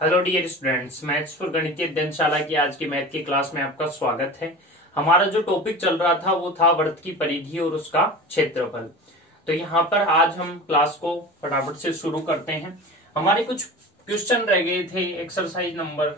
Hello dear students, maths for गणितीय अध्ययनशाला की आज की मैथ की क्लास में आपका स्वागत है। हमारा जो टॉपिक चल रहा था वो था वृत्त की परिधि और उसका क्षेत्रफल। तो यहाँ पर आज हम क्लास को फटाफट से शुरू करते हैं। हमारे कुछ क्वेश्चन रह गए थे एक्सरसाइज नंबर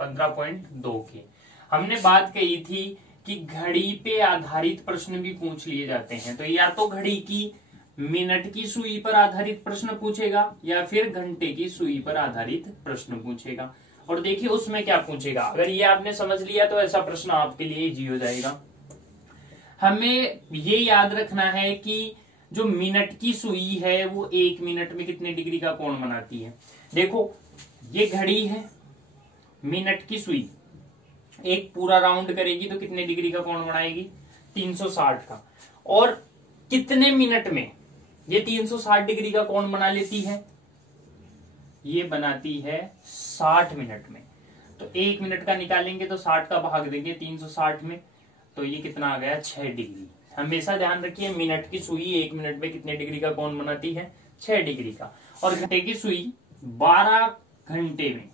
15.2 की। हमने बात कही थी कि घड़ी पे आधारित प्रश्न भी पूछ लिए जाते हैं। तो या तो घड़ी की मिनट की सुई पर आधारित प्रश्न पूछेगा या फिर घंटे की सुई पर आधारित प्रश्न पूछेगा। और देखिए उसमें क्या पूछेगा। अगर ये आपने समझ लिया तो ऐसा प्रश्न आपके लिए इजी हो जाएगा। हमें ये याद रखना है कि जो मिनट की सुई है वो 1 मिनट में कितने डिग्री का कोण बनाती है। देखो ये घड़ी है, मिनट की सुई एक पूरा राउंड करेगी तो कितने डिग्री का कोण बनाएगी, 360 का। और कितने मिनट में ये 360 डिग्री का कोण बना लेती है, ये बनाती है 60 मिनट में। तो 1 मिनट का निकालेंगे तो 60 का भाग देंगे 360 में, तो ये कितना आ गया, 6 डिग्री। हमेशा ध्यान रखिए मिनट की सुई 1 मिनट में कितने डिग्री का कोण बनाती है, 6 डिग्री का। और घंटे की सुई 12 घंटे में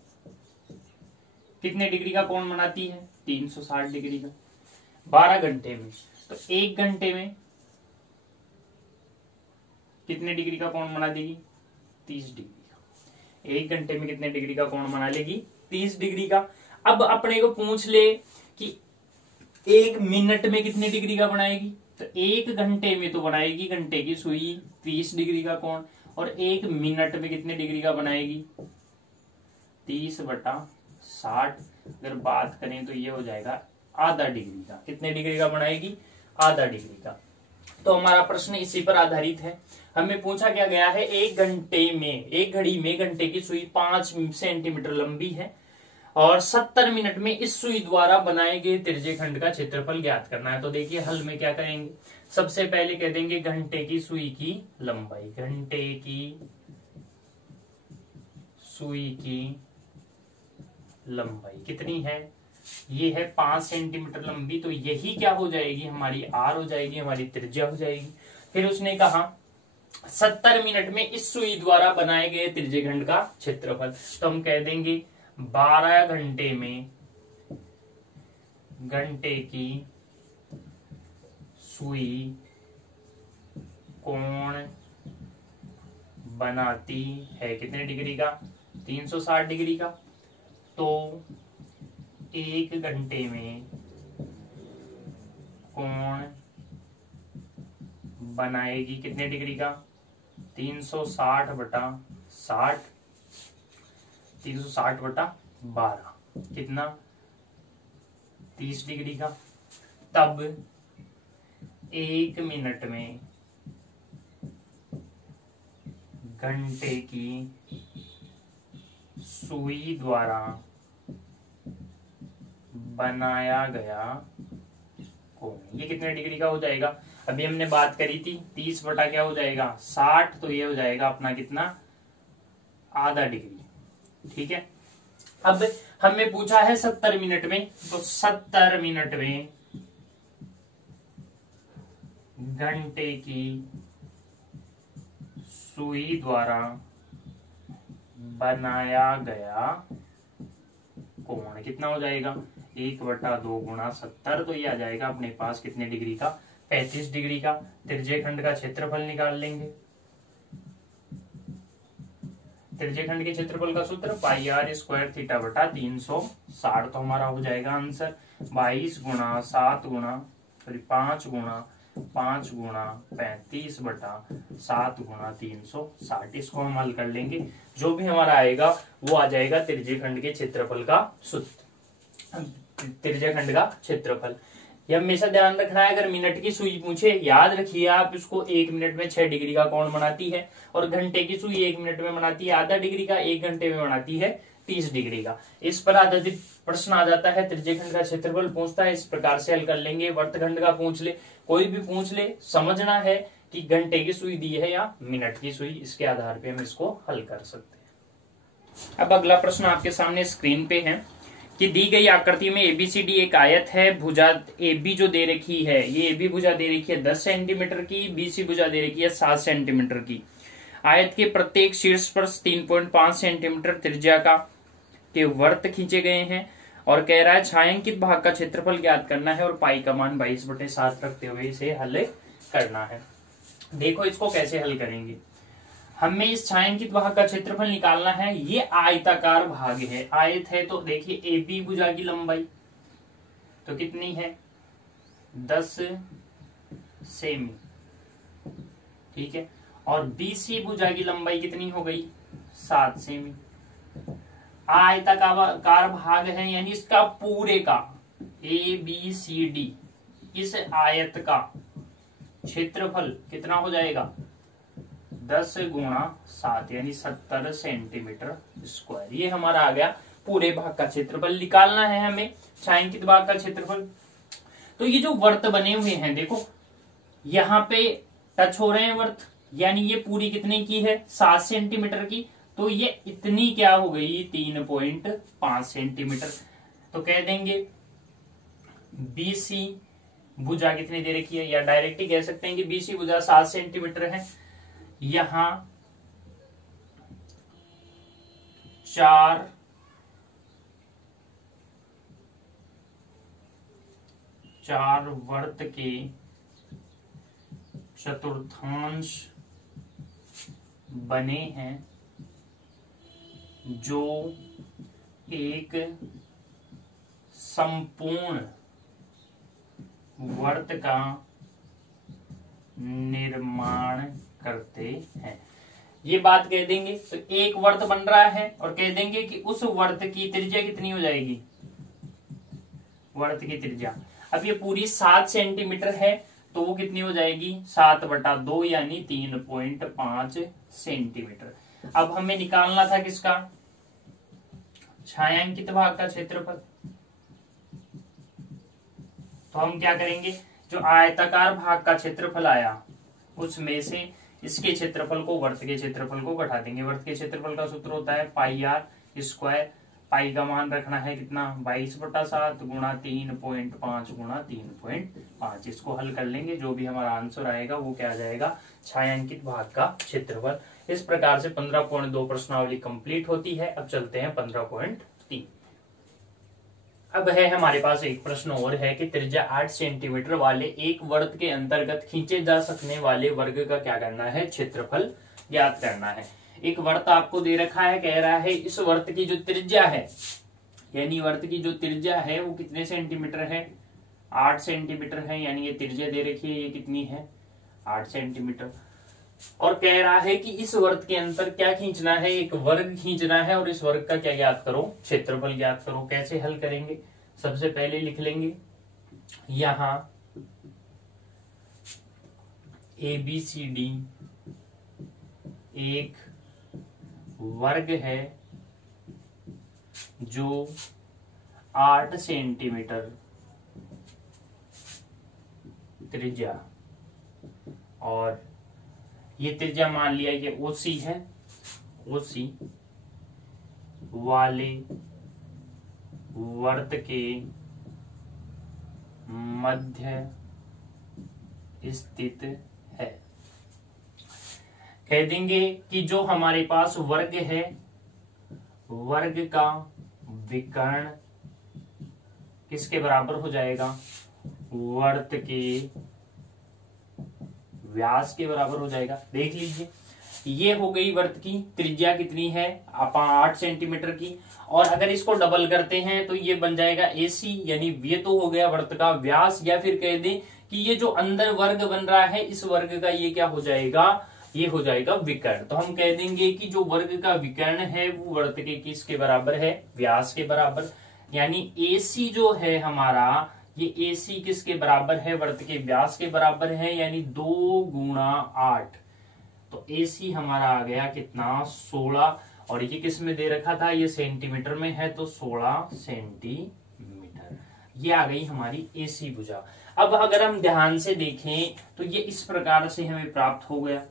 कितने डिग्री का कोण बनाती है, 360 डिग्री का। 12 घंटे में तो 1 घंटे में कितने डिग्री का कोण बना देगी, 30 डिग्री का। 1 घंटे में कितने डिग्री का कोण बना लेगी, 30 डिग्री का। अब अपने को पूछ ले कि 1 मिनट में कितने डिग्री का बनाएगी, तो 1 घंटे में तो बनाएगी घंटे की सुई 30 डिग्री का कोण, और 1 मिनट में कितने डिग्री का बनाएगी, 30/60। अगर बात करें तो ये हो जाएगा आधा डिग्री का। कितने डिग्री का बनाएगी, आधा डिग्री का। तो हमारा प्रश्न इसी पर आधारित है। हमें पूछा क्या गया है, 1 घंटे में, एक घड़ी में घंटे की सुई 5 सेंटीमीटर लंबी है और 70 मिनट में इस सुई द्वारा बनाए गए तिरछे खंड का क्षेत्रफल ज्ञात करना है। तो देखिए हल में क्या करेंगे, सबसे पहले कह देंगे घंटे की सुई की लंबाई। घंटे की सुई की लंबाई कितनी है, ये है 5 सेंटीमीटर लंबी। तो यही क्या हो जाएगी, हमारी आर हो जाएगी, हमारी त्रिज्या हो जाएगी। फिर उसने कहा 70 मिनट में इस सुई द्वारा बनाए गए तिरछे खंड का क्षेत्रफल। तो हम कह देंगे 12 घंटे में घंटे की सुई कोण बनाती है कितने डिग्री का, 360 डिग्री का। तो 1 घंटे में कोण बनाएगी कितने डिग्री का, 360/60, 360/12 कितना, 30 डिग्री का। तब 1 मिनट में घंटे की सुई द्वारा बनाया गया कोण ये कितने डिग्री का हो जाएगा। अभी हमने बात करी थी 30 बटा क्या हो जाएगा, 60। तो ये हो जाएगा अपना कितना, आधा डिग्री। ठीक है। अब हमें पूछा है 70 मिनट में, तो 70 मिनट में घंटे की सुई द्वारा बनाया गया कोण कितना हो जाएगा, 1/2 × 70। तो ये आ जाएगा अपने पास कितने डिग्री का, 35 डिग्री का। तिरछे खंड का क्षेत्रफल निकाल लेंगे। तिरछे खंड के क्षेत्रफल का सूत्र πr² θ/360। तो हमारा हो जाएगा आंसर 22 × 7 × 5 × 5 × 35/7 × 360। इसको हम हल कर लेंगे, जो भी हमारा आएगा वो आ जाएगा तिरछे खंड के क्षेत्रफल का सूत्र, तिरछे खंड का क्षेत्रफल। ये हमेशा ध्यान रखना है, अगर मिनट की सुई पूछे याद रखिए आप इसको, 1 मिनट में 6 डिग्री का कोण बनाती है, और घंटे की सुई 1 मिनट में बनाती है आधा डिग्री का, 1 घंटे में बनाती है 30 डिग्री का। इस पर आधारित प्रश्न आ जाता है, त्रिज्य खंड का क्षेत्रफल पूछता है, इस प्रकार से हल कर लेंगे। वर्तखंड का पूछ ले, कोई भी पूछ ले, समझना है कि घंटे की सुई दी है या मिनट की सुई, इसके आधार पे हम इसको हल कर सकते हैं। अब अगला प्रश्न आपके सामने स्क्रीन पे है कि दी गई आकृति में एबीसीडी एक आयत है, भुजा एबी जो दे रखी है, ये एबी भुजा दे रखी है 10 सेंटीमीटर की, बीसी भुजा दे रखी है 7 सेंटीमीटर की। आयत के प्रत्येक शीर्ष पर 3.5 सेंटीमीटर त्रिज्या का के वर्त खींचे गए हैं और कह रहा है छायांकित भाग का क्षेत्रफल ज्ञात करना है और पाई का मान 22/7 रखते हुए इसे हल करना है। देखो इसको कैसे हल करेंगे। हमें इस छायांकित भाग का क्षेत्रफल निकालना है। ये आयताकार भाग है, आयत है, तो देखिए ए बी भुजा की लंबाई तो कितनी है 10 सेमी, ठीक है, और BC भुजा की लंबाई कितनी हो गई 7 सेमी। आयताकार भाग है यानी इसका पूरे का ABCD इस आयत का क्षेत्रफल कितना हो जाएगा 10 गुणा 7 यानी 70 सेंटीमीटर स्क्वायर। ये हमारा आ गया पूरे भाग का क्षेत्रफल। निकालना है हमें छायांकित भाग का क्षेत्रफल। तो ये जो वर्त बने हुए हैं देखो यहाँ पे टच हो रहे हैं वर्त, यानी ये पूरी कितने की है 7 सेंटीमीटर की, तो ये इतनी क्या हो गई 3.5 सेंटीमीटर। तो कह देंगे BC भुजा कितनी दे रखी है, या डायरेक्ट ही कह सकते हैं कि BC भुजा 7 सेंटीमीटर है। यहां 4 वर्त के चतुर्थांश बने हैं जो एक संपूर्ण वर्त का निर्माण करते हैं। ये बात कह देंगे तो एक वर्त बन रहा है और कह देंगे कि उस वर्त की त्रिज्या कितनी हो जाएगी, वर्त की त्रिज्या अब ये पूरी 7 सेंटीमीटर है तो वो कितनी हो जाएगी 7/2 यानी 3.5 सेंटीमीटर। अब हमें निकालना था किसका छायांकित भाग का क्षेत्रफल। तो हम क्या करेंगे, जो आयताकार भाग का क्षेत्रफल आया उसमें से इसके क्षेत्रफल को वर्त के क्षेत्रफल को घटा देंगे। वर्त के क्षेत्रफल का सूत्र होता है पाई आर स्क्वायर। पाई का मान रखना है कितना 22/7 गुणा 3.5 गुणा 3.5। इसको हल कर लेंगे, जो भी हमारा आंसर आएगा वो क्या आ जाएगा छायांकित भाग का क्षेत्रफल। इस प्रकार से 15.2 प्रश्नावली कंप्लीट होती है। अब चलते हैं 15.3। अब है हमारे पास एक प्रश्न और है कि त्रिज्या 8 सेंटीमीटर वाले एक वर्त के अंतर्गत खींचे जा सकने वाले वर्ग का क्या करना है क्षेत्रफल ज्ञात करना है। एक वर्त आपको दे रखा है, कह रहा है इस वर्त की जो त्रिज्या है यानी वर्त की जो त्रिज्या है वो कितने सेंटीमीटर है 8 सेंटीमीटर है, यानी ये त्रिज्या दे रखी है ये कितनी है 8 सेंटीमीटर। और कह रहा है कि इस वर्त के अंदर क्या खींचना है, एक वर्ग खींचना है और इस वर्ग का क्या ज्ञात करो क्षेत्रफल ज्ञात करो। कैसे हल करेंगे, सबसे पहले लिख लेंगे यहां ABCD एक वर्ग है जो 8 सेंटीमीटर त्रिज्या, और ये त्रिज्या मान लिया ये OC है, OC वाले वर्त के मध्य स्थित है। कह देंगे कि जो हमारे पास वर्ग है वर्ग का विकर्ण किसके बराबर हो जाएगा, वर्त के व्यास के बराबर हो जाएगा। देख लीजिए ये हो गई वर्त की त्रिज्या कितनी है 8 सेंटीमीटर की, और अगर इसको डबल करते हैं तो ये बन जाएगा AC, यानी ये तो हो गया वर्त का व्यास, या फिर कह दें कि ये जो अंदर वर्ग बन रहा है इस वर्ग का ये क्या हो जाएगा, ये हो जाएगा विकर्ण। तो हम कह देंगे कि जो वर्ग का विकर्ण है वो वर्त के किसके बराबर है, व्यास के बराबर, यानी AC जो है हमारा ये AC किसके बराबर है, वर्त के व्यास के बराबर है, यानी 2 गुणा 8। तो AC हमारा आ गया कितना 16, और ये किस में दे रखा था, ये सेंटीमीटर में है तो 16 सेंटीमीटर। ये आ गई हमारी AC भुजा। अब अगर हम ध्यान से देखें तो ये इस प्रकार से हमें प्राप्त हो गया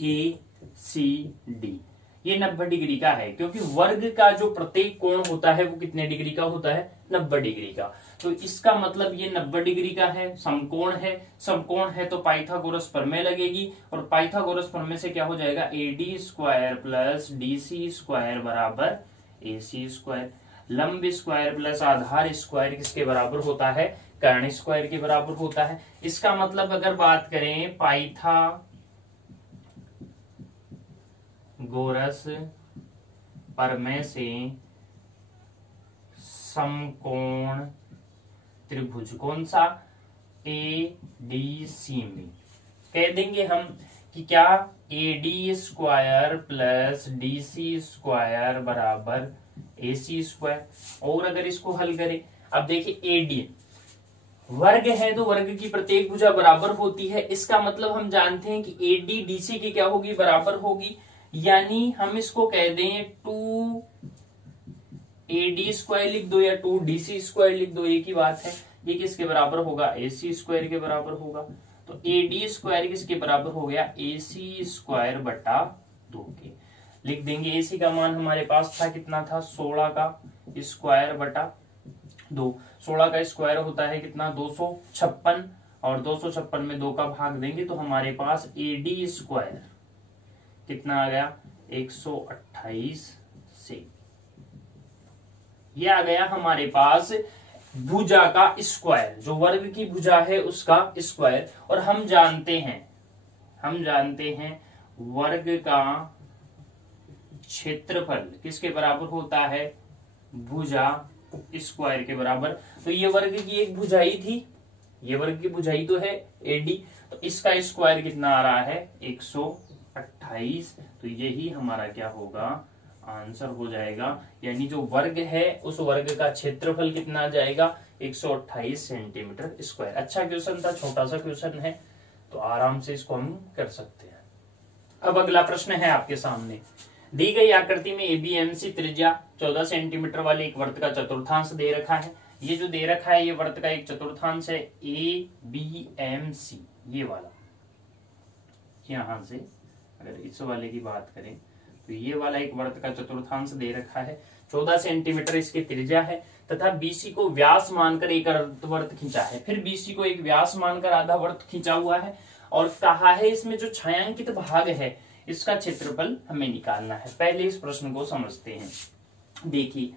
ACD, ये 90 डिग्री का है, क्योंकि वर्ग का जो प्रत्येक कोण होता है वो कितने डिग्री का होता है 90 डिग्री का। तो इसका मतलब ये 90 डिग्री का है, समकोण है। समकोण है तो पाइथागोरस प्रमेय लगेगी, और पाइथागोरस प्रमेय से क्या हो जाएगा, AD square plus DC square बराबर AC स्क्वायर। लंब स्क्वायर प्लस आधार स्क्वायर किसके बराबर होता है, कर्ण स्क्वायर के बराबर होता है। इसका मतलब अगर बात करें पाइथागोरस प्रमेय से समकोण त्रिभुज कौन सा, ADC में कह देंगे हम कि क्या AD square plus DC square बराबर AC स्क्वायर। और अगर इसको हल करें, अब देखिए AD वर्ग है तो वर्ग की प्रत्येक भुजा बराबर होती है। इसका मतलब हम जानते हैं कि AD DC की क्या होगी, बराबर होगी। यानी हम इसको कह दें 2AD स्क्वायर लिख दो या 2DC स्क्वायर लिख दो, एक ही बात है। ये किसके बराबर होगा, AC स्क्वायर के बराबर होगा। तो AD स्क्वायर किसके बराबर हो गया, AC स्क्वायर बटा 2 के। लिख देंगे AC का मान हमारे पास था, कितना था, 16 का स्क्वायर बटा 2। 16 का स्क्वायर होता है कितना, 256, और 256 में 2 का भाग देंगे तो हमारे पास AD स्क्वायर कितना आ गया, 128 से। ये आ गया हमारे पास भुजा का स्क्वायर, जो वर्ग की भुजा है उसका स्क्वायर। और हम जानते हैं वर्ग का क्षेत्रफल किसके बराबर होता है, भुजा स्क्वायर के बराबर। तो ये वर्ग की एक भुजाई थी, ये वर्ग की भुजाई तो है AD, तो इसका स्क्वायर कितना आ रहा है, 128। तो यही हमारा क्या होगा, आंसर हो जाएगा। यानी जो वर्ग है उस वर्ग का क्षेत्रफल कितना आ जाएगा, 128 सेंटीमीटर स्क्वायर। अच्छा क्वेश्चन था, छोटा सा क्वेश्चन है, तो आराम से इसको हम कर सकते हैं। अब अगला प्रश्न है आपके सामने, दी गई आकृति में ABMC त्रिज्या 14 सेंटीमीटर वाले एक वृत्त का चतुर्थांश दे रखा है। ये जो दे रखा है ये वृत्त का एक चतुर्थांश है ABMC, ये वाला। यहां से अगर इस वाले की बात करें तो ये वाला एक वृत्त का चतुर्थांश दे रखा है, 14 सेंटीमीटर इसकी त्रिज्या है, तथा BC को व्यास मानकर एक अर्धवृत्त खींचा है। फिर BC को एक व्यास मानकर आधा वृत्त खींचा हुआ है, और कहा है इसमें जो छायांकित भाग है इसका क्षेत्रफल हमें निकालना है। पहले इस प्रश्न को समझते हैं। देखिए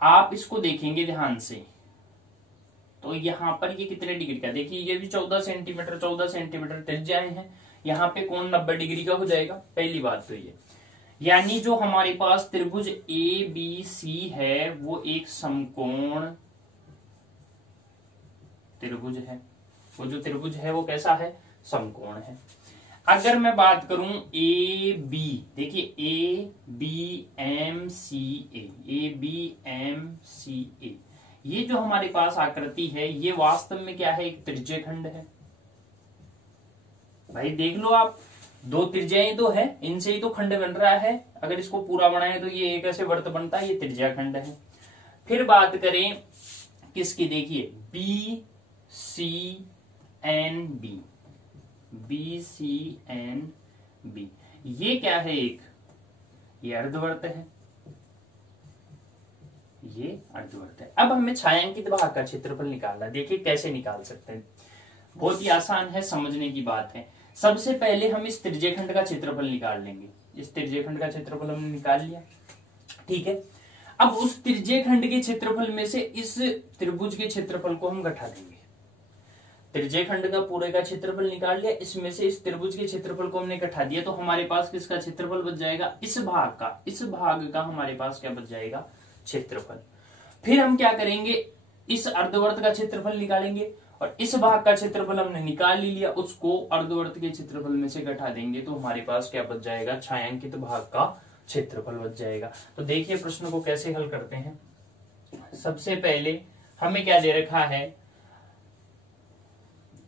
आप इसको देखेंगे ध्यान से, तो यहाँ पर ये कितने डिग्री का, देखिए ये भी 14 सेंटीमीटर त्रिज्याएं हैं। यहाँ पे कोण 90 डिग्री का हो जाएगा, पहली बात तो ये। यानी जो हमारे पास त्रिभुज ABC है वो एक समकोण त्रिभुज है। वो जो त्रिभुज है वो कैसा है, समकोण है। अगर मैं बात करूं AB, देखिए ABMCA, ये जो हमारे पास आकृति है ये वास्तव में क्या है, एक त्रिज्यखंड है। भाई देख लो आप, दो त्रिज्याएं तो है, इनसे ही तो खंड बन रहा है। अगर इसको पूरा बनाए तो ये एक ऐसे वृत्त बनता है, ये त्रिज्याखंड है। फिर बात करें किसकी, देखिए BCNB, ये क्या है, एक ये अर्धवृत्त है, ये अर्धवृत्त है। अब हमें छायांकित भाग का क्षेत्रफल निकालना है। देखिए कैसे निकाल सकते हैं, बहुत ही आसान है, समझने की बात है। सबसे पहले हम इस त्रिज्यखंड का क्षेत्रफल निकाल लेंगे। इस त्रिज्यखंड का क्षेत्रफल हमने निकाल लिया, ठीक है। अब उस त्रिज्यखंड के क्षेत्रफल में से इस त्रिभुज के क्षेत्रफल को हम घटा देंगे। त्रिज्यखंड का पूरे का क्षेत्रफल निकाल लिया, इसमें से इस त्रिभुज के क्षेत्रफल को हमने घटा दिया, तो हमारे पास किसका क्षेत्रफल बच जाएगा, इस भाग का हमारे पास क्या बच जाएगा, क्षेत्रफल। फिर हम क्या करेंगे, इस अर्धवृत्त का क्षेत्रफल निकालेंगे, और इस भाग का क्षेत्रफल हमने निकाल ही लिया, उसको अर्धवृत्त के क्षेत्रफल में से घटा देंगे, तो हमारे पास क्या बच जाएगा, छायांकित भाग का क्षेत्रफल बच जाएगा। तो देखिए प्रश्न को कैसे हल करते हैं। सबसे पहले हमें क्या दे रखा है,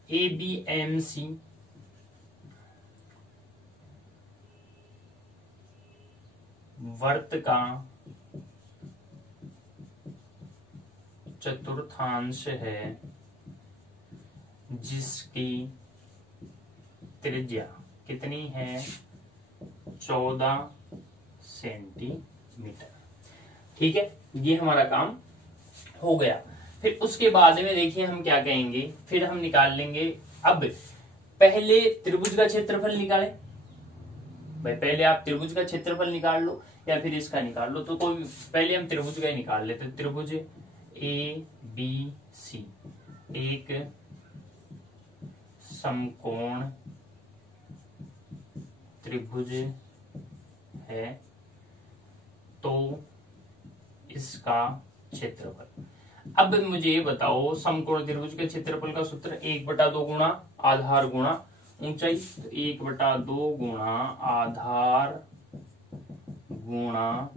ABMC वृत्त का चतुर्थांश है जिसकी त्रिज्या कितनी है, 14 सेंटीमीटर। ठीक है, ये हमारा काम हो गया। फिर उसके बाद में देखिए हम क्या कहेंगे, फिर हम निकाल लेंगे। अब पहले त्रिभुज का क्षेत्रफल निकालें भाई, पहले आप त्रिभुज का क्षेत्रफल निकाल लो या फिर इसका निकाल लो, तो कोई पहले हम त्रिभुज का ही निकाल लेते। त्रिभुज ABC एक समकोण त्रिभुज है तो इसका क्षेत्रफल। अब मुझे ये बताओ, समकोण त्रिभुज के क्षेत्रफल का सूत्र 1/2 गुणा आधार गुणा ऊंचाई। तो 1/2 गुणा आधार गुणा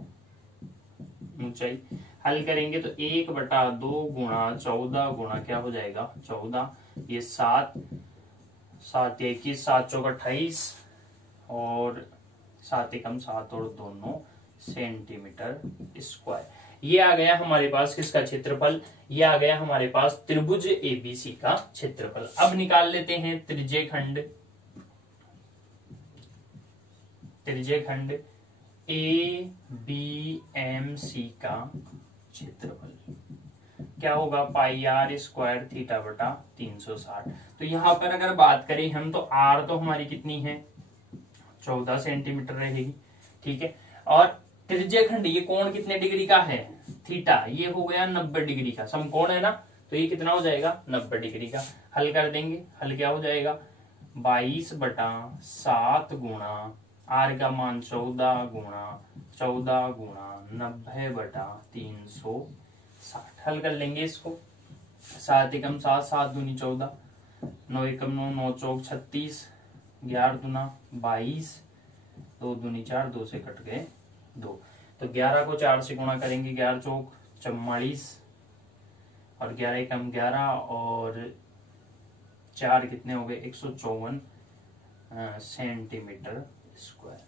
ऊंचाई। हल करेंगे तो 1/2 गुणा 14 गुणा क्या हो जाएगा 14, ये 7 7 21 7 चौक 28 और 7 एकम 7 और 2 सेंटीमीटर स्क्वायर। ये आ गया हमारे पास किसका क्षेत्रफल, ये आ गया हमारे पास त्रिभुज ABC का क्षेत्रफल। अब निकाल लेते हैं त्रिज्यखंड ABMC का क्षेत्रफल। क्या होगा πr² θ/360। तो यहां पर अगर बात करें हम, तो r तो हमारी कितनी है 14 सेंटीमीटर रहेगी, ठीक है। और त्रिज्यखंड ये कोण कितने डिग्री का है थीटा, ये हो गया 90 डिग्री का, समकोण है ना, तो ये कितना हो जाएगा 90 डिग्री का। हल कर देंगे, हल क्या हो जाएगा 22/7 गुणा r का मान 14 गुणा 90/360। हल कर लेंगे इसको, 7 एकम 7 7 दूनी 14 9 एकम 9 9 चौक 36 11 दूना 22 2 दूनी 4 2 से कट गए 2। तो 11 को 4 से गुणा करेंगे 11 चौक 44 और 11 एकम 11 और 4 कितने हो गए 154 सेंटीमीटर स्क्वायर।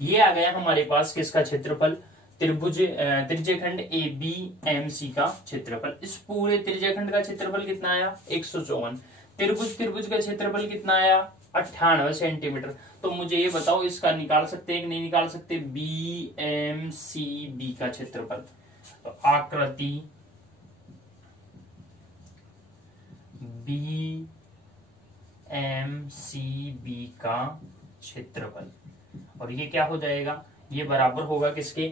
ये आ गया हमारे पास किसका क्षेत्रफल, त्रिज्यखंड ABMC का क्षेत्रफल। इस पूरे त्रिज्यखंड का क्षेत्रफल कितना आया 154। त्रिभुज का क्षेत्रफल कितना आया 98 सेंटीमीटर। तो मुझे ये बताओ, इसका निकाल सकते हैं कि नहीं निकाल सकते, BMCB का क्षेत्रफल। तो आकृति BMCB का क्षेत्रफल, और ये क्या हो जाएगा, ये बराबर होगा किसके,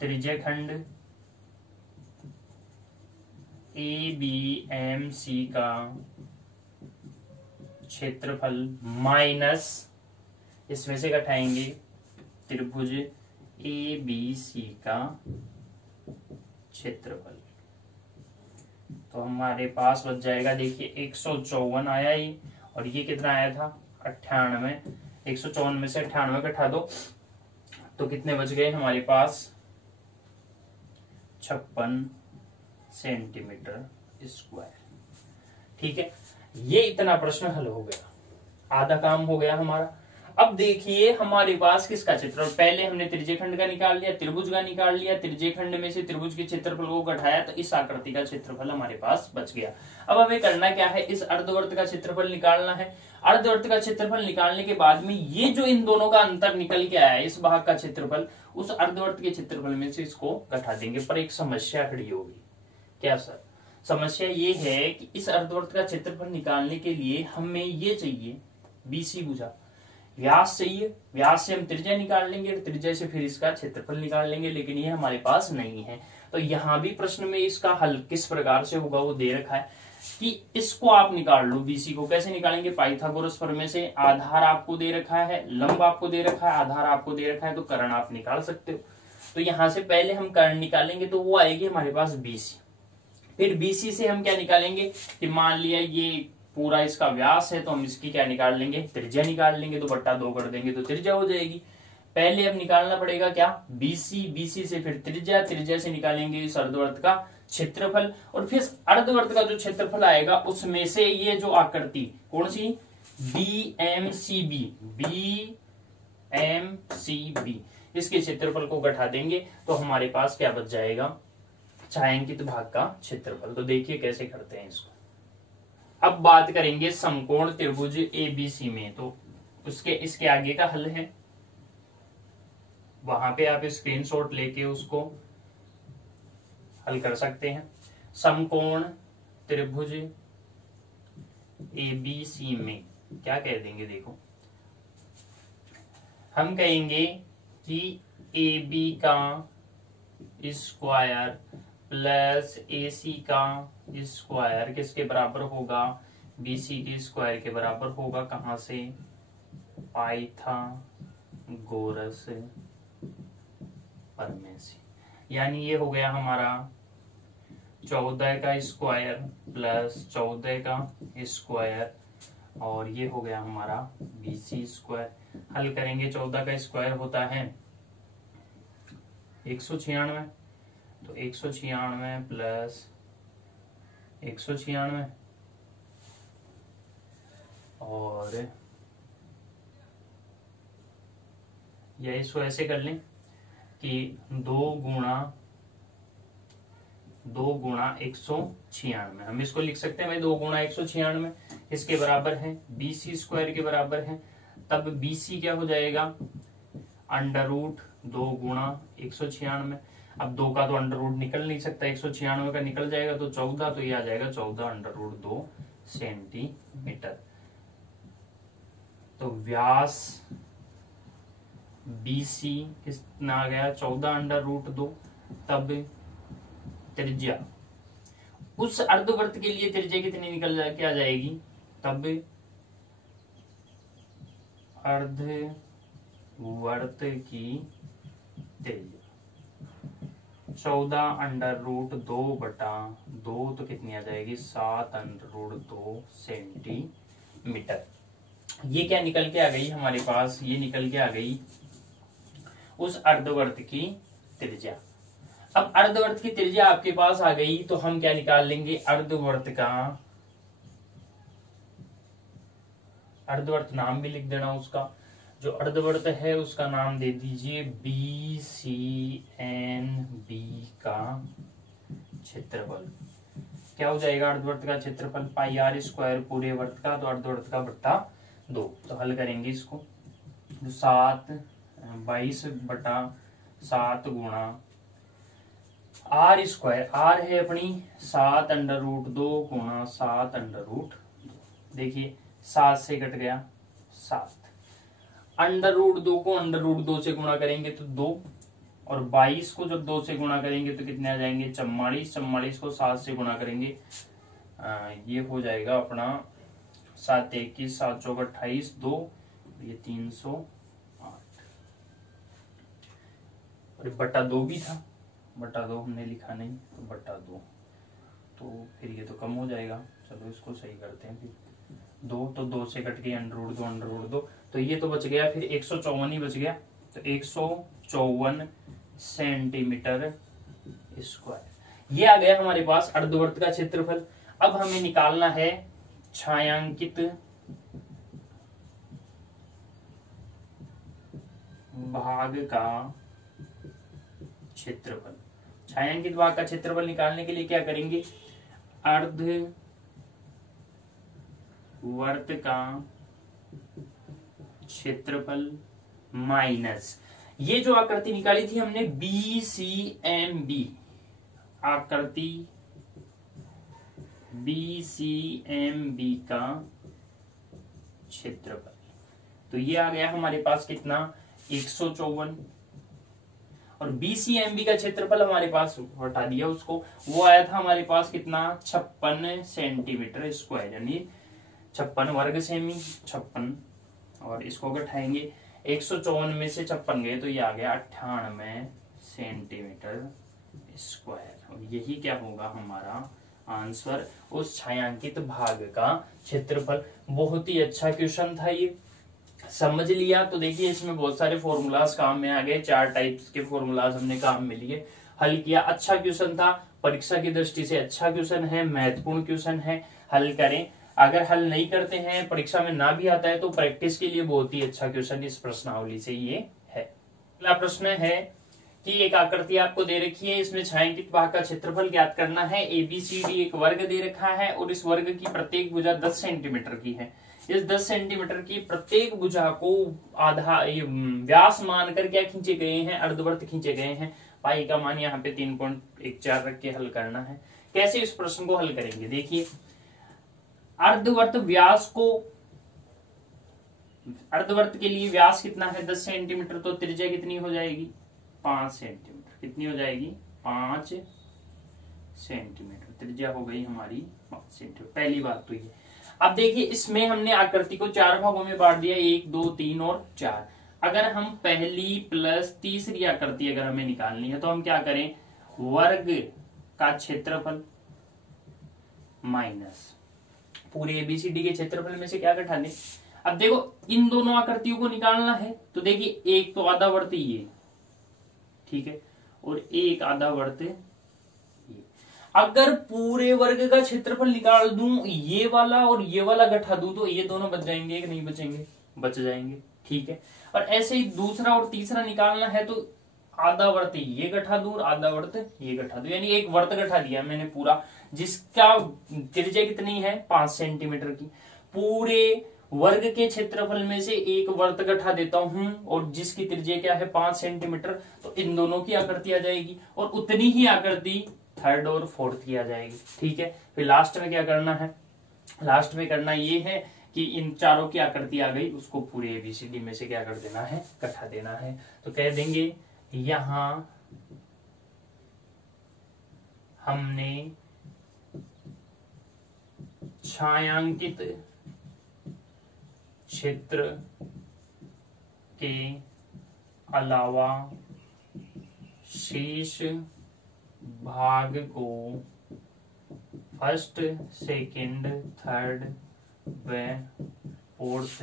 त्रिज्यखंड ABMC का क्षेत्रफल माइनस, इसमें से घटाएंगे त्रिभुज ABC का क्षेत्रफल। तो हमारे पास बच जाएगा, देखिए 154 आया ही, और ये कितना आया था 98। 154 में से 98 घटा दो तो कितने बच गए हमारे पास 56 सेंटीमीटर स्क्वायर, ठीक है। ये इतना प्रश्न हल हो गया, आधा काम हो गया हमारा। अब देखिए हमारे पास किसका क्षेत्रफल, पहले हमने त्रिज्यखंड का निकाल लिया, त्रिभुज का निकाल लिया, त्रिज्यखंड में से त्रिभुज के क्षेत्रफल को घटाया, तो इस आकृति का क्षेत्रफल हमारे पास बच गया। अब हमें करना क्या है, इस अर्धवर्त का क्षेत्रफल निकालना है। अर्धवर्त का क्षेत्रफल निकालने के बाद में ये जो इन दोनों का अंतर निकल के आया है, इस भाग का क्षेत्रफल, उस अर्धवर्त के क्षेत्रफल में से इसको घटा देंगे। पर एक समस्या खड़ी होगी, क्या सर, समस्या ये है कि इस अर्धवर्त का क्षेत्रफल निकालने के लिए हमें ये चाहिए BC भुजा, व्यास चाहिए, व्यास से हम त्रिज्या निकाल लेंगे, त्रिज्या से फिर इसका क्षेत्रफल निकाल लेंगे, लेकिन ये हमारे पास नहीं है। तो यहाँ भी प्रश्न में इसका हल किस प्रकार से होगा वो दे रखा है कि इसको आप निकाल लो, BC को कैसे निकालेंगे, पाइथागोरस प्रमेय से। आधार आपको दे रखा है, लंब आपको दे रखा है, आधार आपको दे रखा है, तो कर्ण आप निकाल सकते हो। तो यहाँ से पहले हम कर्ण निकालेंगे, तो वो आएगी हमारे पास BC। फिर BC से हम क्या निकालेंगे कि मान लिया ये पूरा इसका व्यास है, तो हम इसकी क्या निकाल लेंगे, त्रिज्या निकाल लेंगे, तो 2 कर देंगे तो त्रिज्या हो जाएगी। पहले अब निकालना पड़ेगा क्या BC से फिर त्रिज्या से निकालेंगे इस अर्धवर्त का क्षेत्रफल, और फिर अर्धवर्त का जो क्षेत्रफल आएगा उसमें से ये जो आकृति कौन सी BMCB, इसके क्षेत्रफल को घटा देंगे, तो हमारे पास क्या बच जाएगा, छायांकित भाग का क्षेत्रफल। तो देखिए कैसे करते हैं इसको। अब बात करेंगे समकोण त्रिभुज ABC में, तो इसके आगे का हल है, वहां पे आप स्क्रीनशॉट लेके उसको हल कर सकते हैं। समकोण त्रिभुज ABC में क्या कह देंगे, देखो हम कहेंगे कि AB का स्क्वायर प्लस AC का स्क्वायर किसके बराबर होगा, BC के स्क्वायर के बराबर होगा। कहां से, पाइथागोरस प्रमेय से। यानी ये हो गया हमारा 14 का स्क्वायर प्लस 14 का स्क्वायर, और ये हो गया हमारा BC स्क्वायर। हल करेंगे, 14 का स्क्वायर होता है 196, तो 196 प्लस 196 और या इसको ऐसे कर लें कि 2 गुणा 196, हम इसको लिख सकते हैं भाई 2 गुणा 196 इसके बराबर है BC स्क्वायर के बराबर है। तब BC क्या हो जाएगा, अंडर रूट 2 गुणा 196। अब 2 का तो अंडर रूट निकल नहीं सकता, 196 का निकल जाएगा तो 14, तो ये आ जाएगा 14 अंडर रूट 2 सेंटीमीटर। तो व्यास BC कितना आ गया, 14 अंडर रूट 2। तब त्रिज्या, उस अर्धवर्त के लिए त्रिज्या कितनी निकल के आ जाएगी, तब अर्धवर्त की त्रिज्या 14 अंडर रूट 2/2, तो कितनी आ जाएगी 7 अंडर रूट 2 सेंटीमीटर। ये क्या निकल के आ गई हमारे पास, ये निकल के आ गई उस अर्धवर्त की त्रिज्या। अब अर्धवर्त की त्रिज्या आपके पास आ गई तो हम क्या निकाल लेंगे, अर्धवर्त नाम भी लिख देना उसका, जो अर्धवर्त है उसका नाम दे दीजिए BCNB का क्षेत्रफल। क्या हो जाएगा अर्धवर्त का क्षेत्रफल, पाई r स्क्वायर पूरे वर्त का, तो अर्धवर्त का बट्टा 2। तो हल करेंगे इसको, 22/7 गुणा r स्क्वायर, r है अपनी 7 अंडर रूट 2 गुणा 7 अंडर रूट 2। देखिए 7 से कट गया 7, अंडर रूट 2 को अंडर रूट 2 से गुणा करेंगे तो 2, और 22 को जब 2 से गुणा करेंगे तो कितने आ जाएंगे 44, 44 को 7 से गुणा करेंगे ये हो जाएगा अपना 7 21 7 चौक 28 2, ये 308 और बट्टा 2 भी था, बट्टा 2 हमने लिखा नहीं तो बट्टा 2, तो फिर ये तो कम हो जाएगा। चलो इसको सही करते हैं, फिर 2 तो 2 से कट गई अंडर रूट 2 अंडर रूट 2, तो ये तो बच गया, फिर 154 ही बच गया, तो 154 सेंटीमीटर स्क्वायर। ये आ गया हमारे पास अर्धवर्त का क्षेत्रफल। अब हमें निकालना है छायांकित भाग का क्षेत्रफल। छायांकित भाग का क्षेत्रफल निकालने के लिए क्या करेंगे, अर्धवर्त का क्षेत्रफल माइनस ये जो आकृति निकाली थी हमने BCMB, आकृति BCMB का क्षेत्रफल, तो ये आ गया हमारे पास कितना 154, और BCMB का क्षेत्रफल हमारे पास हटा दिया उसको, वो आया था हमारे पास कितना 56 सेंटीमीटर स्क्वायर, यानी 56 वर्ग सेमी 56, और इसको अगर उठाएंगे 154 में से 56 गए तो ये आ गया 98 सेंटीमीटर स्क्वायर। और यही क्या होगा हमारा आंसर, उस छायांकित भाग का क्षेत्रफल। बहुत ही अच्छा क्वेश्चन था ये, समझ लिया तो देखिए इसमें बहुत सारे फॉर्मूलाज काम में आ गए, 4 टाइप्स के फॉर्मूलाज हमने काम में लिए, हल किया। अच्छा क्वेश्चन था, परीक्षा की दृष्टि से अच्छा क्वेश्चन है, महत्वपूर्ण क्वेश्चन है, हल करें। अगर हल नहीं करते हैं, परीक्षा में ना भी आता है, तो प्रैक्टिस के लिए बहुत ही अच्छा क्वेश्चन इस प्रश्नावली से ये है। अगला प्रश्न है कि एक आकृति आपको दे रखी है, इसमें छायांकित भाग का क्षेत्रफल ज्ञात करना है। ABCD एक वर्ग दे रखा है और इस वर्ग की प्रत्येक भुजा 10 सेंटीमीटर की है। इस 10 सेंटीमीटर की प्रत्येक भुजा को आधा व्यास मानकर क्या खींचे गए हैं, अर्धवर्त खींचे गए हैं। पाई का मान यहाँ पे 3.14 रख के हल करना है। कैसे इस प्रश्न को हल करेंगे, देखिए अर्धवर्त व्यास को, अर्धवर्त के लिए व्यास कितना है 10 सेंटीमीटर, तो त्रिज्या कितनी हो जाएगी 5 सेंटीमीटर। कितनी हो जाएगी 5 सेंटीमीटर त्रिज्या हो गई हमारी 5 सेंटीमीटर। पहली बात तो ये। अब देखिए इसमें हमने आकृति को 4 भागों में बांट दिया, 1 2 3 और 4। अगर हम पहली प्लस तीसरी आकृति अगर हमें निकालनी है तो हम क्या करें, वर्ग का क्षेत्रफल माइनस पूरे एबीसीडी के क्षेत्रफल में से क्या घटा लें। अब देखो इन दोनों आकृतियों को निकालना है तो देखिए एक तो आधा वर्त ये, ठीक है, और एक आधा वर्त ये। अगर पूरे वर्ग का क्षेत्रफल निकाल दूं, ये वाला और ये वाला घटा दूं, तो ये दोनों बच जाएंगे कि नहीं बचेंगे, बच जाएंगे, ठीक है। और ऐसे ही दूसरा और तीसरा निकालना है तो आधा वर्त ये घटा दूं और आधा वर्त ये घटा दूं, यानी एक वर्त घटा दिया मैंने पूरा, जिसका त्रिज्या कितनी है 5 सेंटीमीटर की। पूरे वर्ग के क्षेत्रफल में से एक वर्त घटा देता हूं और जिसकी त्रिज्या क्या है 5 सेंटीमीटर, तो इन दोनों की आकृति आ जाएगी और उतनी ही आकृति थर्ड और फोर्थ की आ जाएगी, ठीक है। फिर लास्ट में क्या करना है, लास्ट में करना ये है कि इन चारों की आकृति आ गई, उसको पूरे एबीसीडी में से क्या कर देना है, घटा देना है। तो कह देंगे यहां हमने छायांकित क्षेत्र के अलावा शेष भाग को फर्स्ट सेकंड थर्ड व फोर्थ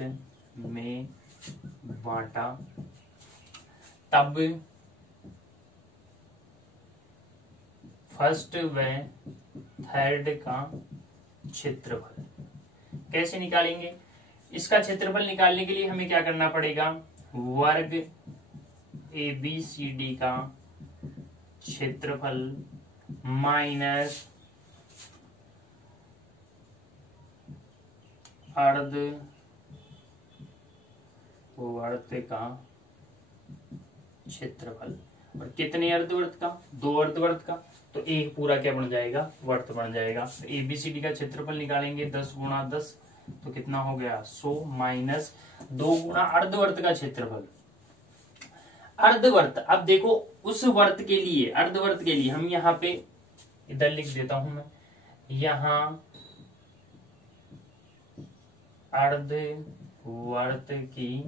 में बांटा, तब फर्स्ट व थर्ड का क्षेत्रफल कैसे निकालेंगे। इसका क्षेत्रफल निकालने के लिए हमें क्या करना पड़ेगा, वर्ग एबीसीडी का क्षेत्रफल माइनस अर्धवर्त का क्षेत्रफल। और कितने अर्धवर्त का, 2 अर्धवर्त का, तो एक पूरा क्या बन जाएगा, वर्त बन जाएगा। तो एबीसीडी का क्षेत्रफल निकालेंगे 10 गुणा 10, तो कितना हो गया 100 माइनस 2 गुणा अर्धवर्त का क्षेत्रफल। अर्धवर्त, अब देखो उस वर्त के लिए, अर्धवर्त के लिए हम यहाँ पे इधर लिख देता हूं मैं, यहां अर्धवर्त की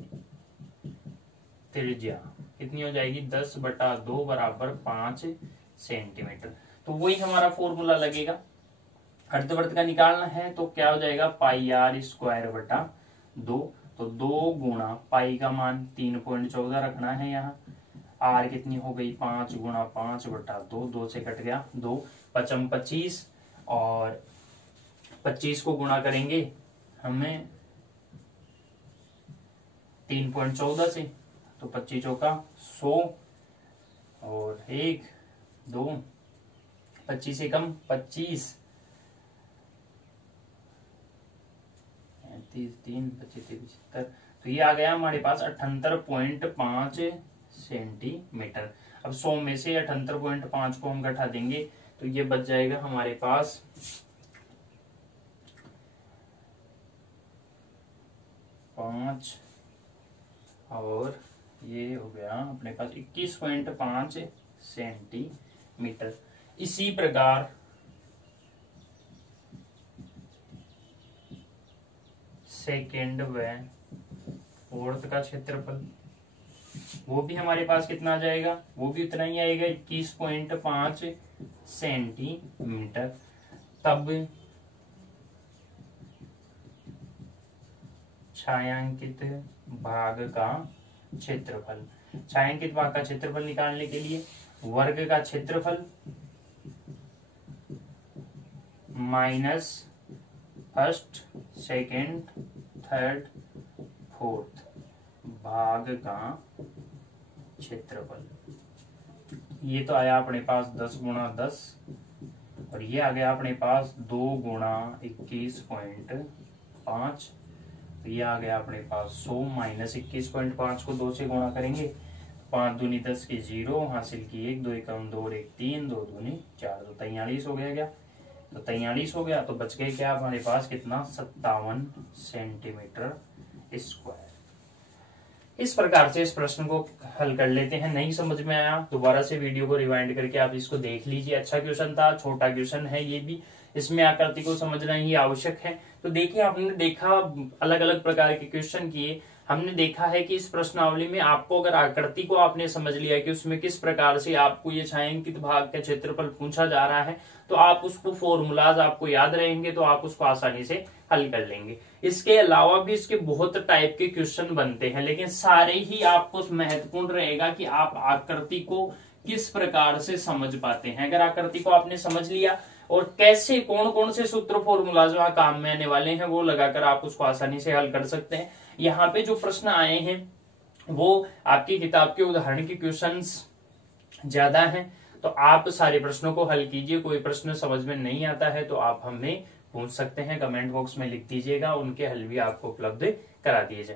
त्रिज्या कितनी हो जाएगी 10/2 बराबर 5 सेंटीमीटर। तो वही हमारा फॉर्मूला लगेगा। अर्धवर्त का निकालना है तो क्या हो जाएगा पाई आर स्क्वायर बटा 2, तो 2 गुणा पाई का मान 3.14 रखना है यहाँ, आर कितनी हो गई 5 गुणा 5/2, 2 से कट गया 2, 5 25 और 25 को गुणा करेंगे हमें 3.14 से, तो 25 चौका 100 और 1 2 25 से कम 25 3 25 75, तो ये आ गया हमारे पास 78.5 सेंटीमीटर। अब 100 में से 78.5 को हम घटा देंगे तो ये बच जाएगा हमारे पास 5 और ये हो गया अपने पास 21.5 सेंटीमीटर। इसी प्रकार सेकेंड व फोर्थ का क्षेत्रफल वो भी हमारे पास कितना आ जाएगा, वो भी उतना ही आएगा 21.5 सेंटीमीटर। तब छायांकित भाग का क्षेत्रफल, छायांकित भाग का क्षेत्रफल निकालने के लिए वर्ग का क्षेत्रफल minus first second third fourth भाग का क्षेत्रफल, ये तो आया अपने पास 10 गुणा 10 और ये आ गया अपने पास 2 गुणा 21.5, तो ये आ गया अपने पास 100 माइनस 21.5 को 2 से गुणा करेंगे 5 दूनी 10 की 0, हासिल की 1, 2 एकम 2 और 1 3, 2 दूनी 4, तो 43 हो गया। क्या तो 43 हो गया। तो बच गए क्या हमारे पास कितना, 57 सेंटीमीटर स्क्वायर। इस प्रकार से इस प्रश्न को हल कर लेते हैं। नहीं समझ में आया दोबारा से वीडियो को रिवाइंड करके आप इसको देख लीजिए। अच्छा क्वेश्चन था, छोटा क्वेश्चन है ये भी, इसमें आकृति को समझना ही आवश्यक है। तो देखिए आपने देखा अलग अलग प्रकार के क्वेश्चन किए, हमने देखा है कि इस प्रश्नावली में आपको अगर आकृति को आपने समझ लिया कि उसमें किस प्रकार से आपको ये छायांकित भाग का क्षेत्रफल पूछा जा रहा है, तो आप उसको फॉर्मूलाज आपको याद रहेंगे, तो आप उसको आसानी से हल कर लेंगे। इसके अलावा भी इसके बहुत टाइप के क्वेश्चन बनते हैं, लेकिन सारे ही आपको महत्वपूर्ण रहेगा कि आप आकृति को किस प्रकार से समझ पाते हैं। अगर आकृति को आपने समझ लिया और कैसे कौन कौन से सूत्र फॉर्मूलाज वहां काम में आने वाले हैं वो लगाकर आप उसको आसानी से हल कर सकते हैं। यहाँ पे जो प्रश्न आए हैं वो आपकी किताब के उदाहरण के क्वेश्चंस ज्यादा हैं, तो आप सारे प्रश्नों को हल कीजिए। कोई प्रश्न समझ में नहीं आता है तो आप हमें पूछ सकते हैं, कमेंट बॉक्स में लिख दीजिएगा, उनके हल भी आपको उपलब्ध करा दिए जाए।